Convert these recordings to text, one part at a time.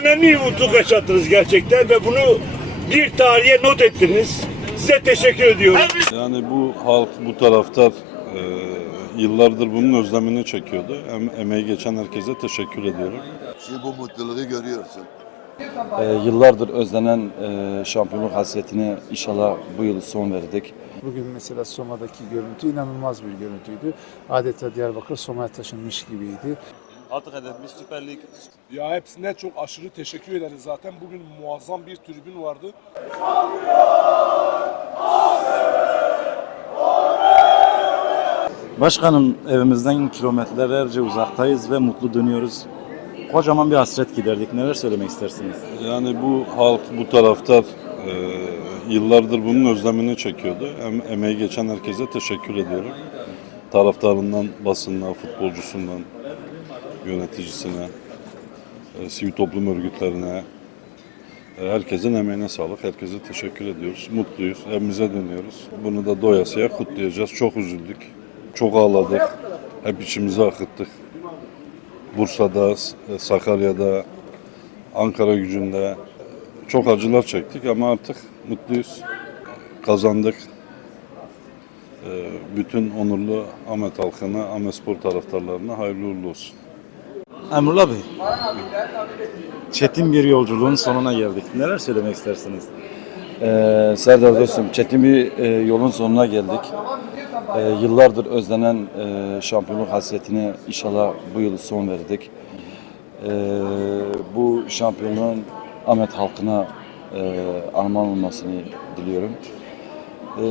önemli bir mutluluk yaşattınız gerçekten ve bunu bir tarihe not ettiniz. Size teşekkür ediyorum. Yani bu halk, bu taraftar e, yıllardır bunun özlemini çekiyordu. Em, emeği geçen herkese teşekkür ediyorum. Şimdi bu mutluluğu görüyorsun. Ee, yıllardır özlenen e, şampiyonluk hasretine inşallah bu yıl son verdik. Bugün mesela Soma'daki görüntü inanılmaz bir görüntüydü. Adeta Diyarbakır Soma'ya taşınmış gibiydi. Artık hedefimiz Süper Lig. Ya hepsine çok aşırı teşekkür ederiz zaten. Bugün muazzam bir tribün vardı. Başkanım evimizden kilometrelerce uzaktayız ve mutlu dönüyoruz. Kocaman bir hasret giderdik. Neler söylemek istersiniz? Yani bu halk, bu taraftar e, yıllardır bunun özlemini çekiyordu. Em, emeği geçen herkese teşekkür ediyorum. Taraftarından, basından, futbolcusundan, yöneticisine, e, sivil toplum örgütlerine, e, herkesin emeğine sağlık. Herkese teşekkür ediyoruz. Mutluyuz. Evimize dönüyoruz. Bunu da doyasıya kutlayacağız. Çok üzüldük. Çok ağladık. Hep içimizi akıttık. Bursa'da, e, Sakarya'da, Ankara gücünde çok acılar çektik ama artık mutluyuz. Kazandık. E, Bütün onurlu Ahmet halkına, Ahmet spor taraftarlarına hayırlı uğurlu olsun. Emrullah Bey, çetin bir yolculuğun sonuna geldik. Neler söylemek istersiniz? Ee, Serdar dostum çetin bir e, yolun sonuna geldik. Ee, yıllardır özlenen e, şampiyonluk hasretine inşallah bu yıl son verdik. Ee, bu şampiyonluğun Ahmet halkına e, armağan olmasını diliyorum. Ee,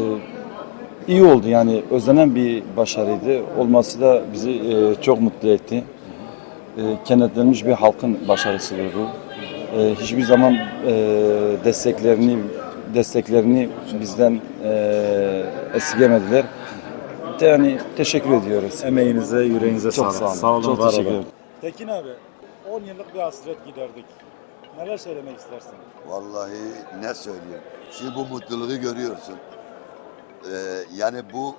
iyi oldu yani özlenen bir başarıydı. Olması da bizi e, çok mutlu etti. E, kenetlenmiş bir halkın başarısıdır bu. E, hiçbir zaman e, desteklerini desteklerini bizden e, esirgemediler. De, yani teşekkür ediyoruz. Emeğinize, yüreğinize Çok sağlık. sağ olun. Çok var teşekkür olun. ederim. Tekin abi, 10 yıllık bir hasret giderdik. Neler söylemek istersin? Vallahi ne söyleyeyim. Şimdi bu mutluluğu görüyorsun. Ee, yani bu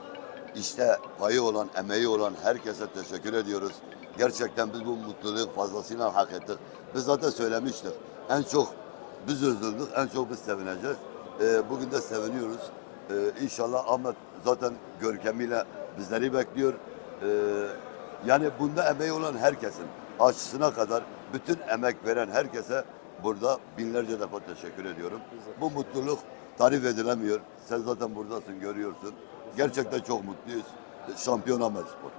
işte payı olan, emeği olan herkese teşekkür ediyoruz. Gerçekten biz bu mutluluğu fazlasıyla hak ettik. Biz zaten söylemiştik. En çok biz üzüldük, en çok biz sevineceğiz. Ee, bugün de seviniyoruz. Ee, inşallah Ahmet zaten görkemiyle bizleri bekliyor. Ee, yani bunda emeği olan herkesin, aşçısına kadar bütün emek veren herkese burada binlerce defa teşekkür ediyorum. Bu mutluluk tarif edilemiyor. Sen zaten buradasın, görüyorsun. Gerçekten çok mutluyuz. Şampiyon Ahmet Spor.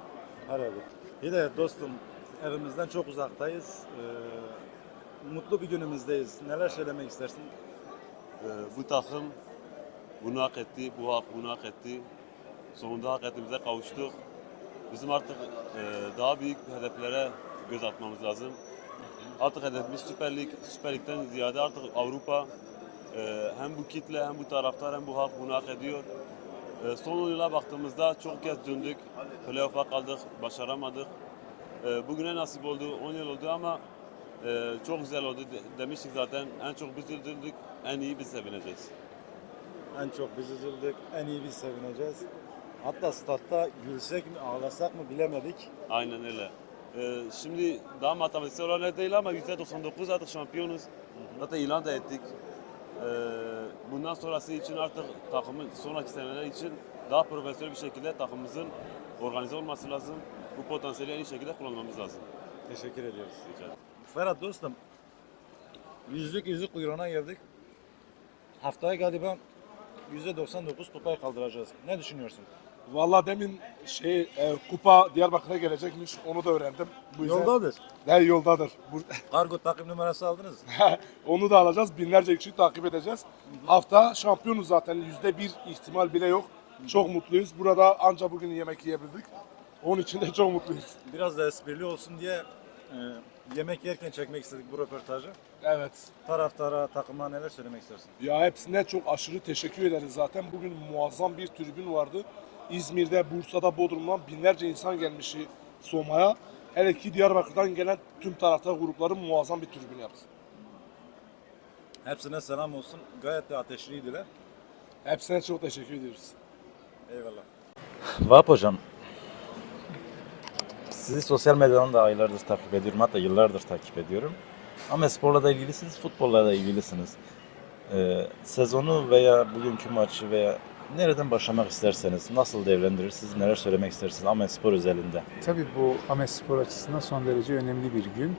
Herhalde. De dostum, evimizden çok uzaktayız. Ee, mutlu bir günümüzdeyiz. Neler söylemek istersin? Ee, bu takım bunu hak etti, bu halk bunu hak etti. Sonunda hak ettiğimize kavuştuk. Bizim artık e, daha büyük hedeflere göz atmamız lazım. Artık hedefimiz Süper Lig. Süper Lig'den ziyade artık Avrupa. E, hem bu kitle hem bu taraftar hem bu halk bunu hak ediyor. E, son 10 yıla baktığımızda çok kez döndük. Playoff'a kaldık, başaramadık. E, bugüne nasip oldu, 10 yıl oldu ama e, çok güzel oldu. De- demiştik zaten en çok biz üzüldük, en iyi biz sevineceğiz. En çok biz üzüldük, en iyi biz sevineceğiz. Hatta statta gülsek mi ağlasak mı bilemedik. Aynen öyle. E, şimdi daha matematiksel olarak değil ama %99 artık şampiyonuz. Zaten ilan da ettik. E, bundan sonrası için artık takımın sonraki seneler için daha profesyonel bir şekilde takımımızın organize olması lazım. Bu potansiyeli en iyi şekilde kullanmamız lazım. Teşekkür ediyoruz. Rica ederim. Ferhat dostum, yüzlük yüzlük kuyruğuna geldik. Haftaya galiba %99 kupayı kaldıracağız. Ne düşünüyorsun? Vallahi demin şey e, kupa Diyarbakır'a gelecekmiş. Onu da öğrendim. Bu yüzden- Yoldadır. Ne yoldadır. Bu, Kargo takım numarası aldınız. onu da alacağız. Binlerce kişi takip edeceğiz. Hafta şampiyonuz zaten. Yüzde bir ihtimal bile yok. Çok mutluyuz. Burada anca bugün yemek yiyebildik. Onun için de çok mutluyuz. Biraz da esprili olsun diye e, yemek yerken çekmek istedik bu röportajı. Evet. Taraftara, takıma neler söylemek istersin? Ya hepsine çok aşırı teşekkür ederiz zaten. Bugün muazzam bir tribün vardı. İzmir'de, Bursa'da, Bodrum'dan binlerce insan gelmişi Soma'ya. Hele ki Diyarbakır'dan gelen tüm taraftar grupları muazzam bir tribün yaptı. Hepsine selam olsun. Gayet de ateşliydiler. Hepsine çok teşekkür ediyoruz. Eyvallah. Vahap hocam. Sizi sosyal medyadan da aylardır takip ediyorum. Hatta yıllardır takip ediyorum. Ahmet Spor'la da ilgilisiniz, futbolla da ilgilisiniz. Ee, sezonu veya bugünkü maçı veya nereden başlamak isterseniz, nasıl değerlendirirsiniz, neler söylemek istersiniz Ahmet Spor özelinde? Tabii bu Ahmet Spor açısından son derece önemli bir gün.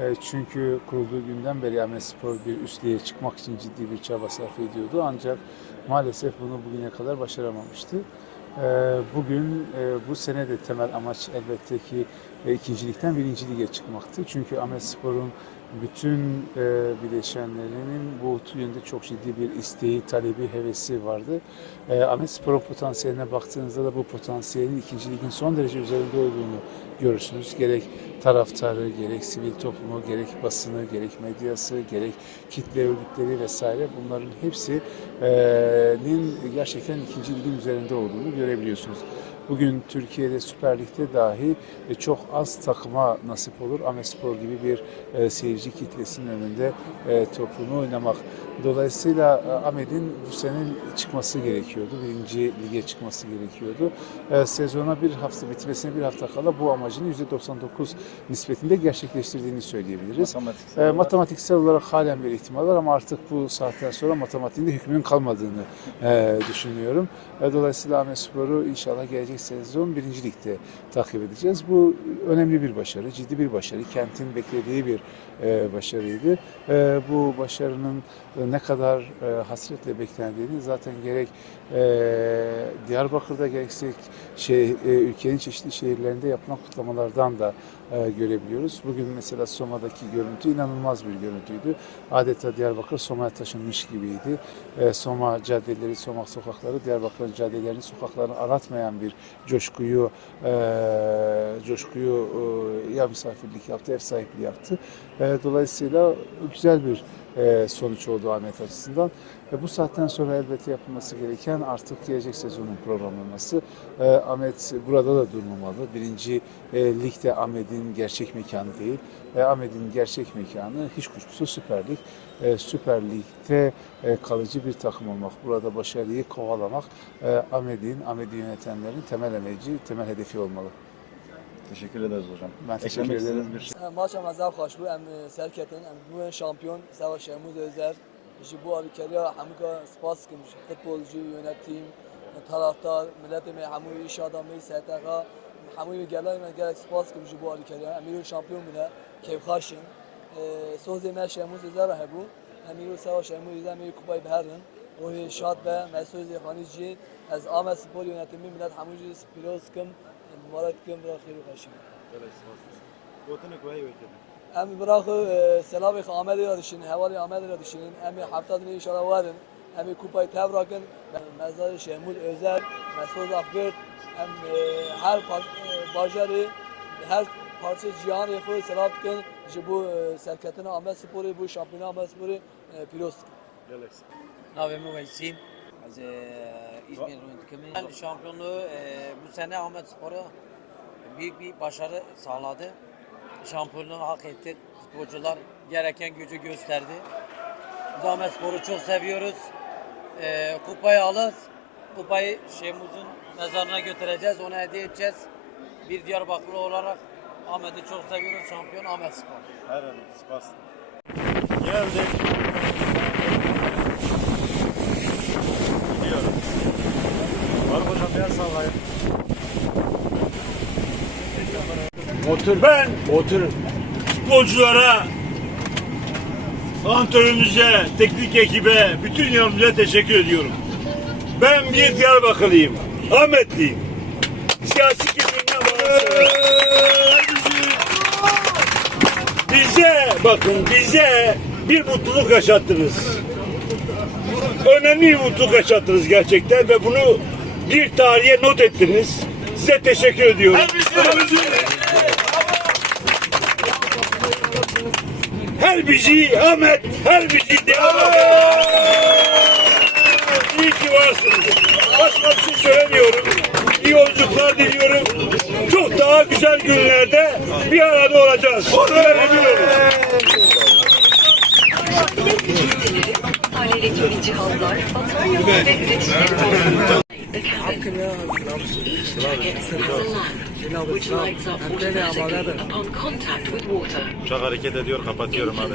E, Çünkü kurulduğu günden beri Ahmet Spor bir üst lige çıkmak için ciddi bir çaba sarf ediyordu. Ancak maalesef bunu bugüne kadar başaramamıştı. E, Bugün e, bu sene de temel amaç elbette ki e, ikincilikten birinci lige çıkmaktı. Çünkü Ahmet Spor'un bütün e, bileşenlerinin bu yönde çok ciddi bir isteği, talebi, hevesi vardı. E, Ahmet Spor'un potansiyeline baktığınızda da bu potansiyelin ikinci ligin son derece üzerinde olduğunu görürsünüz. Gerek taraftarı, gerek sivil toplumu, gerek basını, gerek medyası, gerek kitle örgütleri vesaire bunların hepsinin gerçekten ikinci ligin üzerinde olduğunu görebiliyorsunuz. Bugün Türkiye'de Süper Lig'de dahi e, çok az takıma nasip olur. Ahmetspor gibi bir e, seyirci kitlesinin önünde e, topunu oynamak. Dolayısıyla Ahmet'in bu sene çıkması gerekiyordu. Birinci lige çıkması gerekiyordu. Sezona bir hafta bitmesine bir hafta kala bu amacını %99 nispetinde gerçekleştirdiğini söyleyebiliriz. Matematiksel olarak- matematiksel olarak halen bir ihtimal var ama artık bu saatten sonra matematiğinde hükmünün kalmadığını düşünüyorum. Dolayısıyla Ahmet Spor'u inşallah gelecek sezon birinci ligde takip edeceğiz. Bu önemli bir başarı, ciddi bir başarı. Kentin beklediği bir başarıydı. E, bu başarının e, ne kadar e, hasretle beklendiğini zaten gerek e, Diyarbakır'da gerekse şey, e, ülkenin çeşitli şehirlerinde yapılan kutlamalardan da e, görebiliyoruz. Bugün mesela Soma'daki görüntü inanılmaz bir görüntüydü. Adeta Diyarbakır Soma'ya taşınmış gibiydi. E, Soma caddeleri, Soma sokakları Diyarbakır'ın caddelerini, sokaklarını aratmayan bir coşkuyu e, coşkuyu e, ya misafirlik yaptı, ev sahipliği yaptı. E, dolayısıyla güzel bir e, sonuç oldu Ahmet açısından. Ve bu saatten sonra elbette yapılması gereken artık gelecek sezonun programlaması. E, Ahmet burada da durmamalı. Birinci e, ligde Ahmet'in gerçek mekanı değil. E, Ahmet'in gerçek mekanı hiç kuşkusuz Süper Lig. E, Süper Lig'de e, kalıcı bir takım olmak, burada başarıyı kovalamak e, Ahmet'in, Ahmet'i yönetenlerin temel emeği, temel hedefi olmalı. Teşekkür ederiz hocam. Ben teşekkür ederim. Bir şey. Ee, Maşallah zevk hoş bu. Em e, serketin, em bu şampiyon Savaş Şehmuz Özer. Ji bu abi kariyer hamuka spas futbolcu, yönetim, taraftar, milletime hamu iş adamı, STK, hamu gelen gerek spas kim ji bu abi kariyer. Emir şampiyon bile kevhaşin. Ee, Sözü me Şehmuz Özer hebu. Emir Savaş Şehmuz Özer emir kupayı beherin. O şad ve mesut zihanıcı. Ez Ahmet Spor yönetimi millet hamucu piroz مبارک بیام برای خیلی و خوشی. گوتن کوهی ویتیم امی برای خو سلام خو آمده را دشین حوالی آمده را دشین. امی هفتاد نه انشالله وادن امی کوپای تب راکن مزار شمول اوزر مسوز افگرد ام هر باجاری هر پارچه جهان خود سلام کن. جبو سرکتن آمد سپوری بو شامپیون آمد سپوری پیروز. کن ناوی مو E, İzmir. Ben şampiyonluğu e, bu sene Ahmet Spor'a büyük bir başarı sağladı. Şampiyonluğu hak ettik. Futbolcular gereken gücü gösterdi. Biz Ahmet Spor'u çok seviyoruz. E, kupayı alırız. Kupayı Şemuz'un mezarına götüreceğiz. Ona hediye edeceğiz. Bir Diyarbakırlı olarak Ahmet'i çok seviyoruz. Şampiyon Ahmet Spor. Herhalde. Spas. Geldik. Var hocam bir sallayın. Otur. Ben otur. Futbolculara, antrenörümüze, teknik ekibe, bütün yorumculara teşekkür ediyorum. Ben bir Diyarbakırlıyım. Ahmetliyim. Siyasi kimliğimden bağımsız. Bize bakın bize bir mutluluk yaşattınız. Önemli bir mutluluk yaşattınız gerçekten ve bunu bir tarihe not ettiniz. Size teşekkür ediyorum. Her bizi Ahmet, her bizi Diyarbakır. İyi ki varsınız. Başka bir şey söylemiyorum. İyi yolculuklar diliyorum. Çok daha güzel günlerde bir arada olacağız. Söylemiyorum. elektronik cihazlar, batarya ve üreticileri with water. Uçak hareket ediyor kapatıyorum abi.